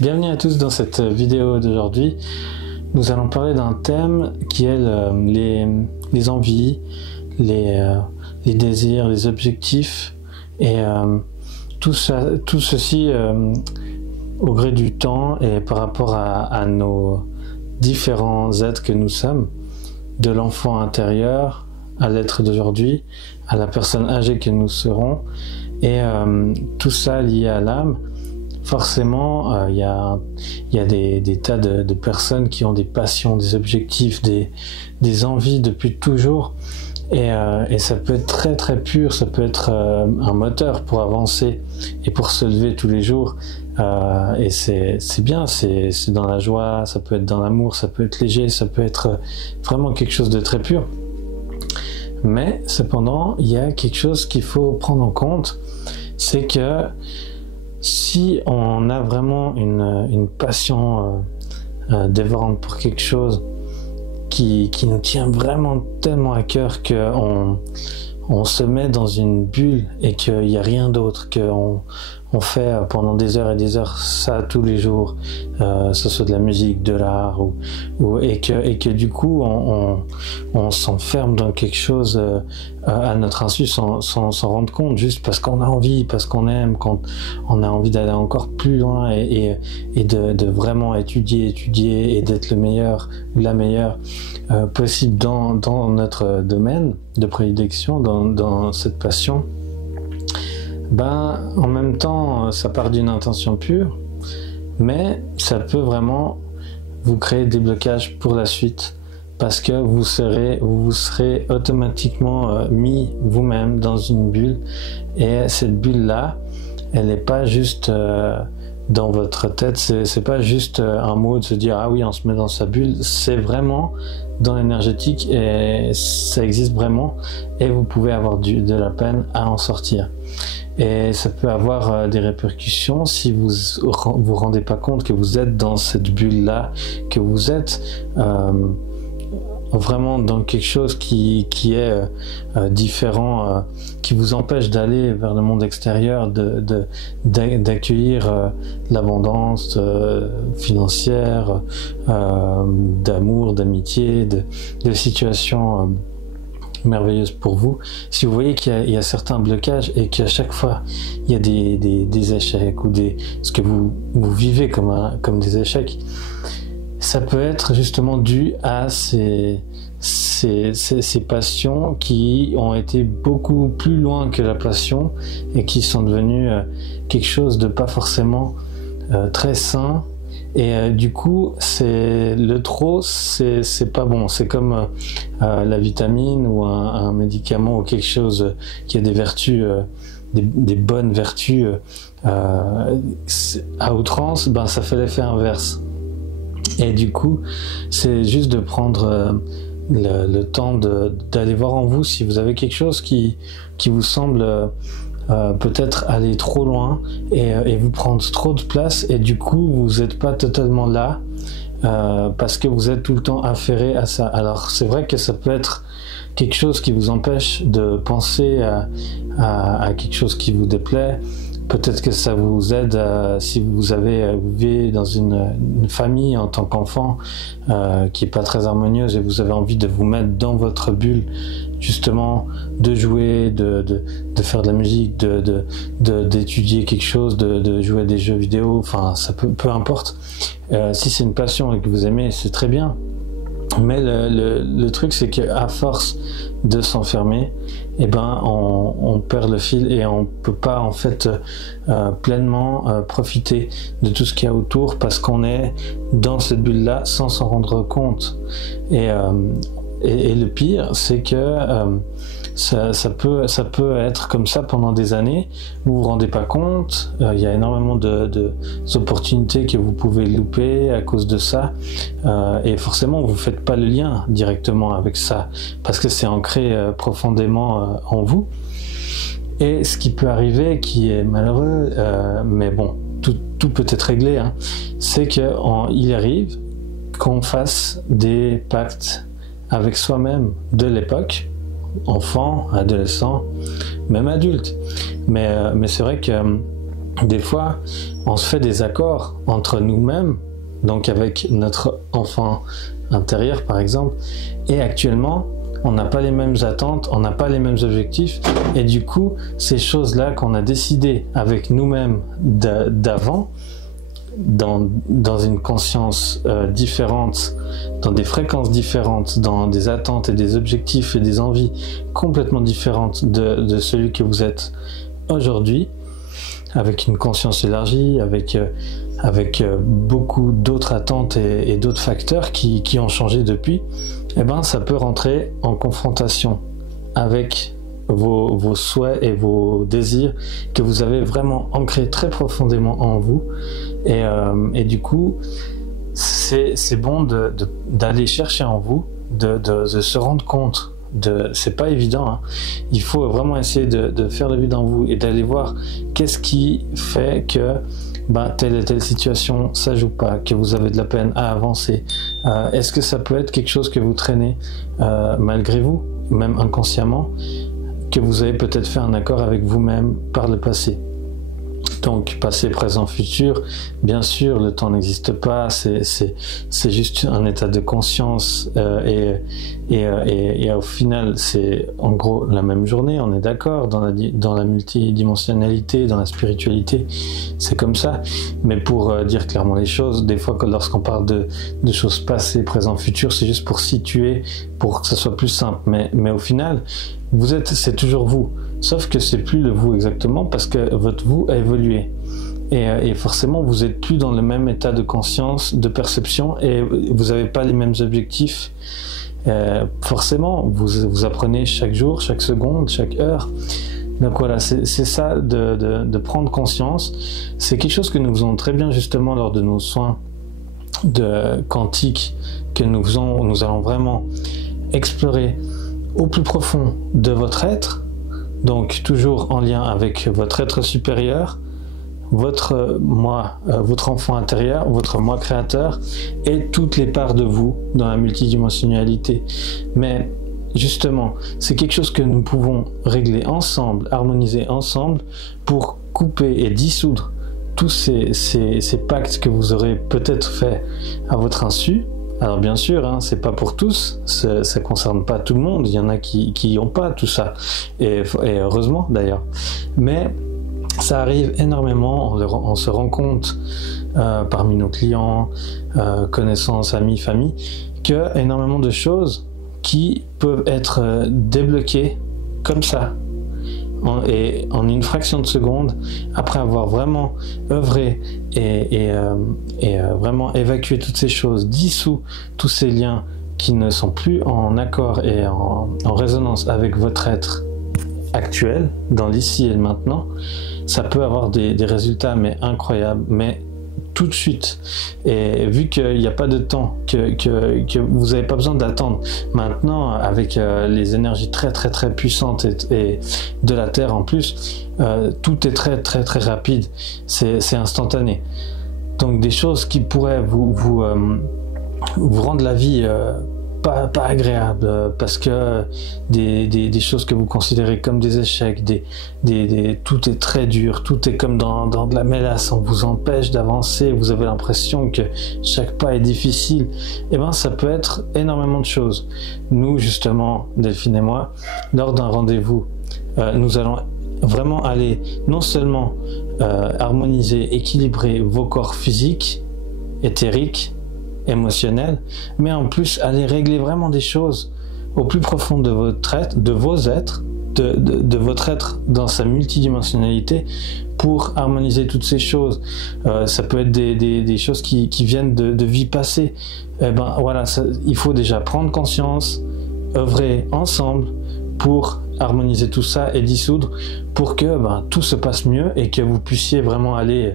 Bienvenue à tous dans cette vidéo d'aujourd'hui. Nous allons parler d'un thème qui est les envies, les désirs, les objectifs et tout ceci au gré du temps et par rapport à nos différents êtres que nous sommes, de l'enfant intérieur à l'être d'aujourd'hui, à la personne âgée que nous serons et tout ça lié à l'âme. Forcément, il y a des tas de personnes qui ont des passions, des objectifs, des envies depuis toujours et ça peut être très très pur, ça peut être un moteur pour avancer et pour se lever tous les jours et c'est bien, c'est dans la joie, ça peut être dans l'amour, ça peut être léger, ça peut être vraiment quelque chose de très pur. Mais cependant, il y a quelque chose qu'il faut prendre en compte, c'est que si on a vraiment une passion dévorante pour quelque chose qui nous tient vraiment tellement à cœur qu'on se met dans une bulle et qu'il n'y a rien d'autre, qu'on fait pendant des heures et des heures ça tous les jours, ce soit de la musique, de l'art, et que du coup on s'enferme dans quelque chose à notre insu sans s'en rendre compte, juste parce qu'on a envie, parce qu'on aime, quand on a envie d'aller encore plus loin et de vraiment étudier et d'être le meilleur ou la meilleure possible dans notre domaine de prédilection, dans cette passion. En même temps, ça part d'une intention pure, mais ça peut vraiment vous créer des blocages pour la suite, parce que vous serez automatiquement mis vous-même dans une bulle, et cette bulle-là, elle n'est pas juste dans votre tête, c'est pas juste un mot de se dire ah oui, on se met dans sa bulle, c'est vraiment dans l'énergétique et ça existe vraiment, et vous pouvez avoir de la peine à en sortir. Et ça peut avoir des répercussions si vous vous rendez pas compte que vous êtes dans cette bulle-là, que vous êtes vraiment dans quelque chose qui est différent, qui vous empêche d'aller vers le monde extérieur, d'accueillir l'abondance financière, d'amour, d'amitié, de situations merveilleuse pour vous. Si vous voyez qu'il y a certains blocages et qu'à chaque fois il y a des échecs ou ce que vous vivez comme des échecs, ça peut être justement dû à ces passions qui ont été beaucoup plus loin que la passion et qui sont devenues quelque chose de pas forcément très sain. Et du coup, le trop, c'est pas bon. C'est comme la vitamine ou un médicament ou quelque chose qui a des vertus, des bonnes vertus à outrance, ça fait l'effet inverse. Et du coup, c'est juste de prendre le temps d'aller voir en vous si vous avez quelque chose qui vous semble peut-être aller trop loin et vous prendre trop de place, et du coup vous n'êtes pas totalement là parce que vous êtes tout le temps affairé à ça. Alors c'est vrai que ça peut être quelque chose qui vous empêche de penser à quelque chose qui vous déplaît. Peut-être que ça vous aide si vous vivez dans une famille en tant qu'enfant qui est pas très harmonieuse et vous avez envie de vous mettre dans votre bulle, justement, de jouer, de faire de la musique, d'étudier quelque chose, de jouer à des jeux vidéo, enfin ça peu importe. Si c'est une passion et que vous aimez, c'est très bien. Mais le truc, c'est qu'à force de s'enfermer, on perd le fil et on peut pas en fait pleinement profiter de tout ce qu'il y a autour, parce qu'on est dans cette bulle-là sans s'en rendre compte. Et le pire, c'est que ça peut être comme ça pendant des années. Vous vous rendez pas compte. Il y a énormément d'opportunités que vous pouvez louper à cause de ça. Et forcément, vous faites pas le lien directement avec ça parce que c'est ancré profondément en vous. Et ce qui peut arriver, qui est malheureux, mais bon, tout peut être réglé, hein, c'est qu'il arrive qu'on fasse des pactes avec soi-même de l'époque, enfant, adolescent, même adulte. Mais c'est vrai que des fois, on se fait des accords entre nous-mêmes, donc avec notre enfant intérieur par exemple, et actuellement, on n'a pas les mêmes attentes, on n'a pas les mêmes objectifs, et du coup, ces choses-là qu'on a décidées avec nous-mêmes d'avant, dans une conscience différente, dans des fréquences différentes, dans des attentes et des objectifs et des envies complètement différentes de celui que vous êtes aujourd'hui, avec une conscience élargie, avec beaucoup d'autres attentes et d'autres facteurs qui ont changé depuis, eh ben, ça peut rentrer en confrontation avec vos souhaits et vos désirs que vous avez vraiment ancrés très profondément en vous. Et du coup, c'est bon d'aller chercher en vous, de se rendre compte. C'est pas évident, hein. Il faut vraiment essayer de faire le vide en vous et d'aller voir qu'est-ce qui fait que telle et telle situation ça joue pas, que vous avez de la peine à avancer. Est-ce que ça peut être quelque chose que vous traînez malgré vous, même inconsciemment, que vous avez peut-être fait un accord avec vous-même par le passé? Donc, passé, présent, futur, bien sûr, le temps n'existe pas, c'est juste un état de conscience et au final, c'est en gros la même journée, on est d'accord, dans la multidimensionnalité, dans la spiritualité, c'est comme ça. Mais pour dire clairement les choses, des fois, lorsqu'on parle de choses passées, présent, futur, c'est juste pour situer, pour que ça soit plus simple. Mais au final, c'est toujours vous. Sauf que c'est plus le vous exactement parce que votre vous a évolué. Et forcément, vous êtes plus dans le même état de conscience, de perception et vous n'avez pas les mêmes objectifs. Forcément, vous apprenez chaque jour, chaque seconde, chaque heure. Donc voilà, c'est ça de prendre conscience. C'est quelque chose que nous faisons très bien justement lors de nos soins de quantique que nous faisons. Nous allons vraiment explorer au plus profond de votre être. Donc toujours en lien avec votre être supérieur, votre moi, votre enfant intérieur, votre moi créateur et toutes les parts de vous dans la multidimensionnalité. Mais justement, c'est quelque chose que nous pouvons régler ensemble, harmoniser ensemble pour couper et dissoudre tous ces pactes que vous aurez peut-être fait à votre insu. Alors bien sûr, hein, c'est pas pour tous, ça concerne pas tout le monde, il y en a qui ont pas tout ça, et heureusement d'ailleurs. Mais ça arrive énormément, on se rend compte parmi nos clients, connaissances, amis, famille, qu'il y a énormément de choses qui peuvent être débloquées comme ça. En une fraction de seconde, après avoir vraiment œuvré et vraiment évacué toutes ces choses, dissous tous ces liens qui ne sont plus en accord et en résonance avec votre être actuel, dans l'ici et le maintenant, ça peut avoir des résultats mais incroyables, mais tout de suite. Et vu qu'il n'y a pas de temps, que vous n'avez pas besoin d'attendre, maintenant avec les énergies très très très puissantes et de la Terre en plus, tout est très très très rapide, c'est instantané. Donc des choses qui pourraient vous rendre la vie pas agréable, parce que des choses que vous considérez comme des échecs, tout est très dur, tout est comme dans de la mélasse, on vous empêche d'avancer, vous avez l'impression que chaque pas est difficile, et ben ça peut être énormément de choses. Nous justement, Delphine et moi, lors d'un rendez-vous, nous allons vraiment aller non seulement harmoniser, équilibrer vos corps physiques, éthériques, émotionnel, mais en plus aller régler vraiment des choses au plus profond de votre être, de vos êtres, de votre être dans sa multidimensionnalité pour harmoniser toutes ces choses. Ça peut être des choses qui viennent de vie passée. Eh ben voilà, il faut déjà prendre conscience, œuvrer ensemble pour harmoniser tout ça et dissoudre pour que tout se passe mieux et que vous puissiez vraiment aller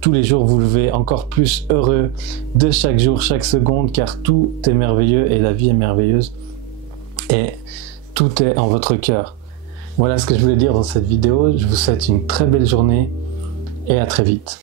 tous les jours vous lever encore plus heureux de chaque jour, chaque seconde, car tout est merveilleux et la vie est merveilleuse et tout est en votre cœur. Voilà ce que je voulais dire dans cette vidéo. Je vous souhaite une très belle journée et à très vite.